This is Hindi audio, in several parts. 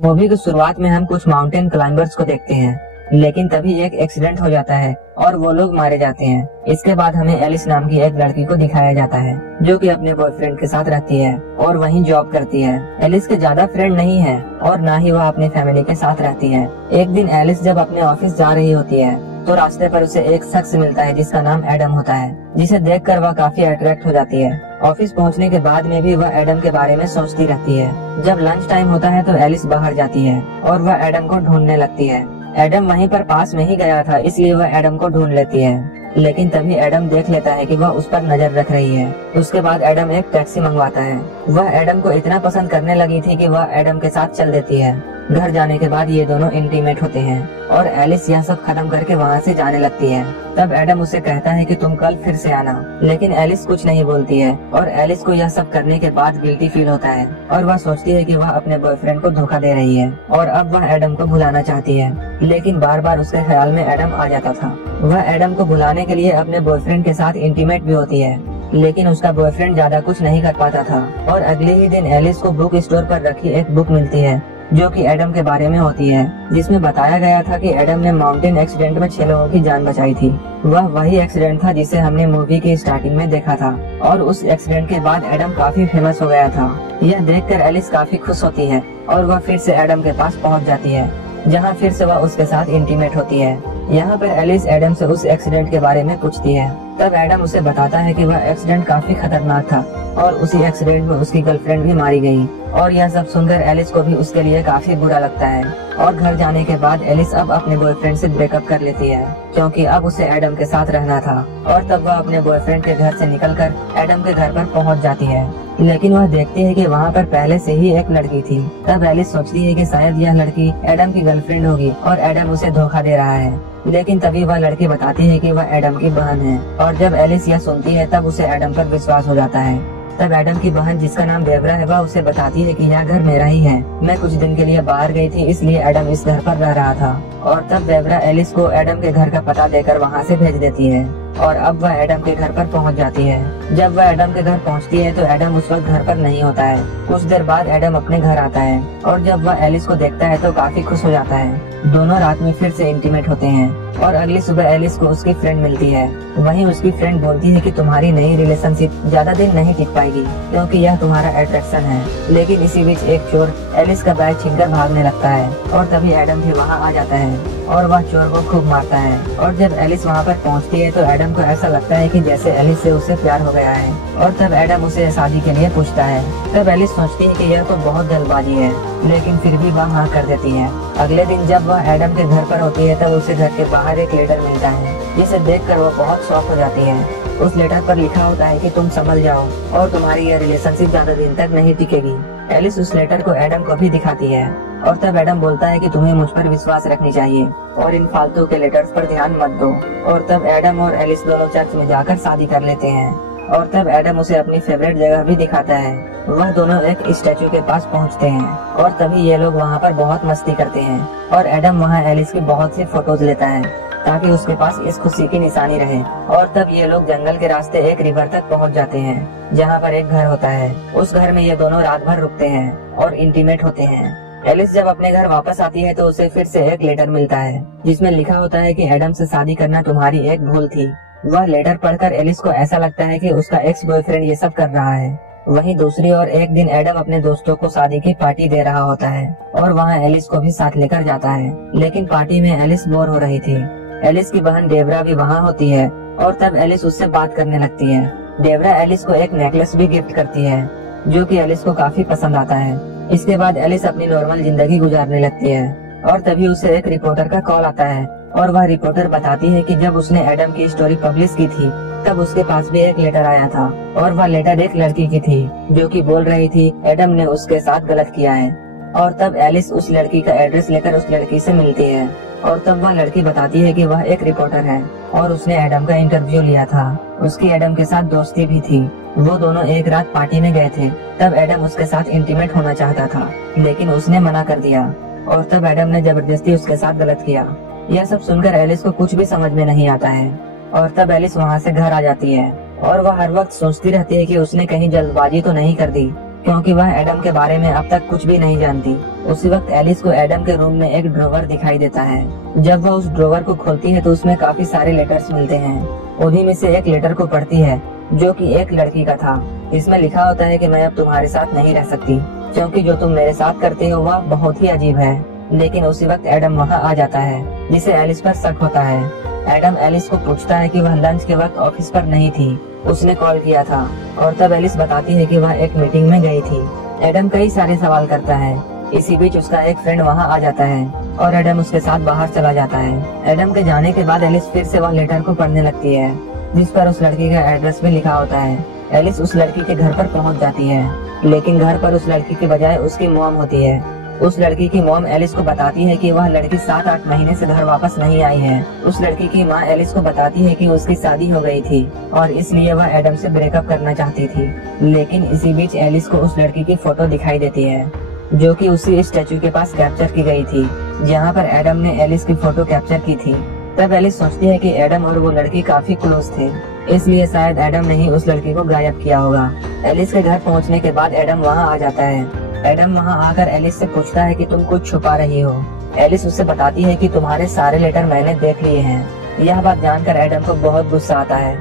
मूवी की शुरुआत में हम कुछ माउंटेन क्लाइंबर्स को देखते हैं, लेकिन तभी एक एक्सीडेंट हो जाता है और वो लोग मारे जाते हैं। इसके बाद हमें एलिस नाम की एक लड़की को दिखाया जाता है जो कि अपने बॉयफ्रेंड के साथ रहती है और वहीं जॉब करती है। एलिस के ज्यादा फ्रेंड नहीं है और ना ही वह अपनी फैमिली के साथ रहती है। एक दिन एलिस जब अपने ऑफिस जा रही होती है तो रास्ते पर उसे एक शख्स मिलता है जिसका नाम एडम होता है, जिसे देखकर वह काफी अट्रैक्ट हो जाती है। ऑफिस पहुंचने के बाद में भी वह एडम के बारे में सोचती रहती है। जब लंच टाइम होता है तो एलिस बाहर जाती है और वह एडम को ढूंढने लगती है। एडम वहीं पर पास में ही गया था, इसलिए वह एडम को ढूंढ लेती है। लेकिन तभी एडम देख लेता है कि वह उस पर नजर रख रही है। उसके बाद एडम एक टैक्सी मंगवाता है। वह एडम को इतना पसंद करने लगी थी कि वह एडम के साथ चल देती है। घर जाने के बाद ये दोनों इंटीमेट होते हैं और एलिस यह सब खत्म करके वहाँ से जाने लगती है। तब एडम उसे कहता है कि तुम कल फिर से आना, लेकिन एलिस कुछ नहीं बोलती है और एलिस को यह सब करने के बाद गिल्टी फील होता है और वह सोचती है कि वह अपने बॉयफ्रेंड को धोखा दे रही है और अब वह एडम को भुलाना चाहती है। लेकिन बार बार उसके ख्याल में एडम आ जाता था। वह एडम को भुलाने के लिए अपने बॉयफ्रेंड के साथ इंटीमेट भी होती है, लेकिन उसका बॉयफ्रेंड ज्यादा कुछ नहीं कर पाता था। और अगले ही दिन एलिस को बुक स्टोर पर रखी एक बुक मिलती है जो कि एडम के बारे में होती है, जिसमें बताया गया था कि एडम ने माउंटेन एक्सीडेंट में 6 लोगों की जान बचाई थी। वह वही एक्सीडेंट था जिसे हमने मूवी की स्टार्टिंग में देखा था और उस एक्सीडेंट के बाद एडम काफी फेमस हो गया था। यह देखकर एलिस काफी खुश होती है और वह फिर से एडम के पास पहुंच जाती है, जहां फिर से वह उसके साथ इंटीमेट होती है। यहाँ पर एलिस एडम से उस एक्सीडेंट के बारे में पूछती है। तब एडम उसे बताता है कि वह एक्सीडेंट काफी खतरनाक था और उसी एक्सीडेंट में उसकी गर्लफ्रेंड भी मारी गई। और यह सब सुनकर एलिस को भी उसके लिए काफी बुरा लगता है और घर जाने के बाद एलिस अब अपने बॉयफ्रेंड से ब्रेकअप कर लेती है, क्योंकि अब उसे एडम के साथ रहना था। और तब वह अपने बॉयफ्रेंड के घर से निकलकर एडम के घर पर पहुंच जाती है, लेकिन वह देखती है कि वहाँ पर पहले से ही एक लड़की थी। तब एलिस सोचती है कि शायद यह लड़की एडम की गर्लफ्रेंड होगी और एडम उसे धोखा दे रहा है। लेकिन तभी वह लड़की बताती है कि वह एडम की बहन है और जब एलिस यह सुनती है तब उसे एडम पर विश्वास हो जाता है। तब एडम की बहन, जिसका नाम डेब्रा है, वह उसे बताती है कि यह घर मेरा ही है। मैं कुछ दिन के लिए बाहर गई थी, इसलिए एडम इस घर पर रह रहा था। और तब डेब्रा एलिस को एडम के घर का पता देकर वहाँ से भेज देती है और अब वह एडम के घर पर पहुँच जाती है। जब वह एडम के घर पहुँचती है तो एडम उस वक्त घर पर नहीं होता है। कुछ देर बाद एडम अपने घर आता है और जब वह एलिस को देखता है तो काफी खुश हो जाता है। दोनों रात में फिर से इंटीमेट होते हैं और अगली सुबह एलिस को उसकी फ्रेंड मिलती है। वहीं उसकी फ्रेंड बोलती है कि तुम्हारी नई रिलेशनशिप ज्यादा दिन नहीं टिक पाएगी, क्योंकि यह तुम्हारा अट्रैक्शन है। लेकिन इसी बीच एक चोर एलिस का बैग छीनकर भागने लगता है और तभी एडम भी वहाँ आ जाता है और वह चोर को खूब मारता है। और जब एलिस वहाँ पर पहुँचती है तो एडम को ऐसा लगता है कि जैसे एलिस से उसे प्यार हो गया है और तब एडम उसे शादी के लिए पूछता है। तब एलिस सोचती है कि यह तो बहुत जल्दबाजी है, लेकिन फिर भी वह हाँ कर देती है। अगले दिन जब वह एडम के घर पर होती है तब उसे घर के बाहर एक लेटर मिलता है, जिसे देखकर वह बहुत शॉक हो जाती है। उस लेटर पर लिखा होता है कि तुम संभल जाओ और तुम्हारी यह रिलेशनशिप ज्यादा दिन तक नहीं टिकेगी। एलिस उस लेटर को एडम को भी दिखाती है और तब एडम बोलता है कि तुम्हें मुझ पर विश्वास रखनी चाहिए और इन फालतू के लेटर्स पर ध्यान मत दो। और तब एडम और एलिस दोनों चर्च में जाकर शादी कर लेते हैं और तब एडम उसे अपनी फेवरेट जगह भी दिखाता है। वह दोनों एक स्टैचू के पास पहुंचते हैं और तभी ये लोग वहां पर बहुत मस्ती करते हैं और एडम वहां एलिस की बहुत सी फोटोज लेता है ताकि उसके पास इस खुशी की निशानी रहे। और तब ये लोग जंगल के रास्ते एक रिवर तक पहुंच जाते हैं, जहां पर एक घर होता है। उस घर में ये दोनों रात भर रुकते हैं और इंटीमेट होते हैं। एलिस जब अपने घर वापस आती है तो उसे फिर से एक लेटर मिलता है, जिसमें लिखा होता है कि एडम से शादी करना तुम्हारी एक भूल थी। वह लेटर पढ़कर एलिस को ऐसा लगता है कि उसका एक्स बॉयफ्रेंड ये सब कर रहा है। वहीं दूसरी ओर एक दिन एडम अपने दोस्तों को शादी की पार्टी दे रहा होता है और वहाँ एलिस को भी साथ लेकर जाता है, लेकिन पार्टी में एलिस बोर हो रही थी। एलिस की बहन डेब्रा भी वहाँ होती है और तब एलिस उससे बात करने लगती है। डेब्रा एलिस को एक नेकलेस भी गिफ्ट करती है जो कि एलिस को काफी पसंद आता है। इसके बाद एलिस अपनी नॉर्मल जिंदगी गुजारने लगती है और तभी उसे एक रिपोर्टर का कॉल आता है और वह रिपोर्टर बताती है कि जब उसने एडम की स्टोरी पब्लिश की थी तब उसके पास भी एक लेटर आया था और वह लेटर एक लड़की की थी जो कि बोल रही थी एडम ने उसके साथ गलत किया है। और तब एलिस उस लड़की का एड्रेस लेकर उस लड़की से मिलती है और तब वह लड़की बताती है कि वह एक रिपोर्टर है और उसने एडम का इंटरव्यू लिया था। उसकी एडम के साथ दोस्ती भी थी। वो दोनों एक रात पार्टी में गए थे। तब एडम उसके साथ इंटीमेट होना चाहता था, लेकिन उसने मना कर दिया और तब एडम ने जबरदस्ती उसके साथ गलत किया। यह सब सुनकर एलिस को कुछ भी समझ में नहीं आता है और तब एलिस वहाँ से घर आ जाती है और वह हर वक्त सोचती रहती है कि उसने कहीं जल्दबाजी तो नहीं कर दी। क्योंकि वह एडम के बारे में अब तक कुछ भी नहीं जानती। उसी वक्त एलिस को एडम के रूम में एक ड्रॉवर दिखाई देता है। जब वह उस ड्रॉवर को खोलती है तो उसमें काफी सारे लेटर्स मिलते हैं। उन्हीं में से एक लेटर को पढ़ती है जो कि एक लड़की का था। इसमें लिखा होता है कि मैं अब तुम्हारे साथ नहीं रह सकती क्योंकि जो तुम मेरे साथ करते हो वह बहुत ही अजीब है। लेकिन उसी वक्त एडम वहाँ आ जाता है जिसे एलिस पर शक होता है। एडम एलिस को पूछता है कि वह लंच के वक्त ऑफिस पर नहीं थी, उसने कॉल किया था। और तब एलिस बताती है कि वह एक मीटिंग में गई थी। एडम कई सारे सवाल करता है। इसी बीच उसका एक फ्रेंड वहाँ आ जाता है और एडम उसके साथ बाहर चला जाता है। एडम के जाने के बाद एलिस फिर से वह लेटर को पढ़ने लगती है जिस पर उस लड़की का एड्रेस भी लिखा होता है। एलिस उस लड़की के घर पर पहुँच जाती है, लेकिन घर पर उस लड़की के बजाय उसकी मॉम होती है। उस लड़की की मॉम एलिस को बताती है कि वह लड़की 7-8 महीने से घर वापस नहीं आई है। उस लड़की की माँ एलिस को बताती है कि उसकी शादी हो गई थी और इसलिए वह एडम से ब्रेकअप करना चाहती थी। लेकिन इसी बीच एलिस को उस लड़की की फोटो दिखाई देती है जो कि उसी स्टैचू के पास कैप्चर की गई थी जहाँ पर एडम ने एलिस की फोटो कैप्चर की थी। तब एलिस सोचती है कि एडम और वो लड़की काफी क्लोज थे, इसलिए शायद एडम ने ही उस लड़की को गायब किया होगा। एलिस के घर पहुँचने के बाद एडम वहाँ आ जाता है। एडम वहाँ आकर एलिस से पूछता है कि तुम कुछ छुपा रही हो। एलिस उसे बताती है कि तुम्हारे सारे लेटर मैंने देख लिए हैं। यह बात जानकर एडम को बहुत गुस्सा आता है।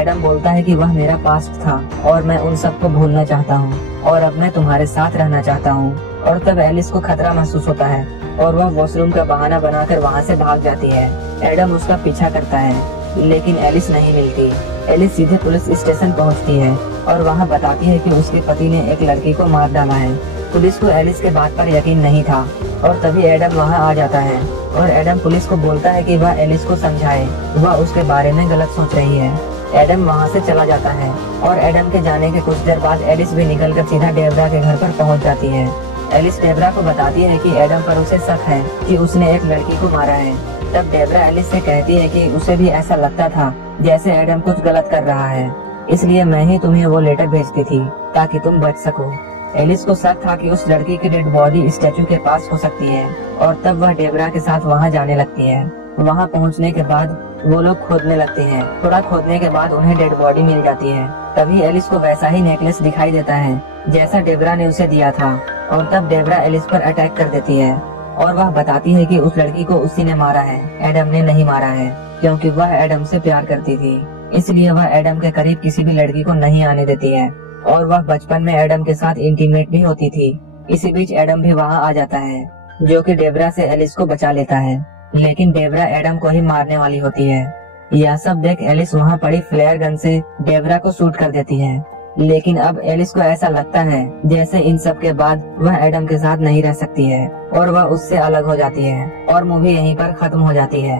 एडम बोलता है कि वह मेरा पास्ट था और मैं उन सबको भूलना चाहता हूँ और अब मैं तुम्हारे साथ रहना चाहता हूँ। और तब एलिस को खतरा महसूस होता है और वह वॉशरूम का बहाना बनाकर वहाँ से भाग जाती है। एडम उसका पीछा करता है लेकिन एलिस नहीं मिलती। एलिस सीधे पुलिस स्टेशन पहुँचती है और वहाँ बताती है कि उसके पति ने एक लड़की को मार डाला है। पुलिस को एलिस के बात पर यकीन नहीं था और तभी एडम वहाँ आ जाता है और एडम पुलिस को बोलता है कि वह एलिस को समझाए, वह उसके बारे में गलत सोच रही है। एडम वहाँ से चला जाता है और एडम के जाने के कुछ देर बाद एलिस भी निकलकर सीधा डेब्रा के घर पर पहुँच जाती है। एलिस डेब्रा को बताती है कि एडम पर उसे शक है कि उसने एक लड़की को मारा है। तब डेब्रा एलिस से कहती है कि उसे भी ऐसा लगता था जैसे एडम कुछ गलत कर रहा है, इसलिए मैं ही तुम्हें वो लेटर भेजती थी ताकि तुम बच सको। एलिस को शक था कि उस लड़की की डेड बॉडी स्टैचू के पास हो सकती है और तब वह डेब्रा के साथ वहां जाने लगती है। वहां पहुंचने के बाद वो लोग खोदने लगते हैं। थोड़ा खोदने के बाद उन्हें डेड बॉडी मिल जाती है। तभी एलिस को वैसा ही नेकलेस दिखाई देता है जैसा डेब्रा ने उसे दिया था और तब डेब्रा एलिस पर अटैक कर देती है और वह बताती है कि उस लड़की को उसी ने मारा है, एडम ने नहीं मारा है, क्योंकि वह एडम से प्यार करती थी। इसलिए वह एडम के करीब किसी भी लड़की को नहीं आने देती है और वह बचपन में एडम के साथ इंटीमेट भी होती थी। इसी बीच एडम भी वहाँ आ जाता है जो कि डेब्रा से एलिस को बचा लेता है, लेकिन डेब्रा एडम को ही मारने वाली होती है। यह सब देख एलिस वहाँ पड़ी फ्लेयर गन से डेब्रा को शूट कर देती है। लेकिन अब एलिस को ऐसा लगता है जैसे इन सब के बाद वह एडम के साथ नहीं रह सकती है और वह उससे अलग हो जाती है और मूवी यहीं पर खत्म हो जाती है।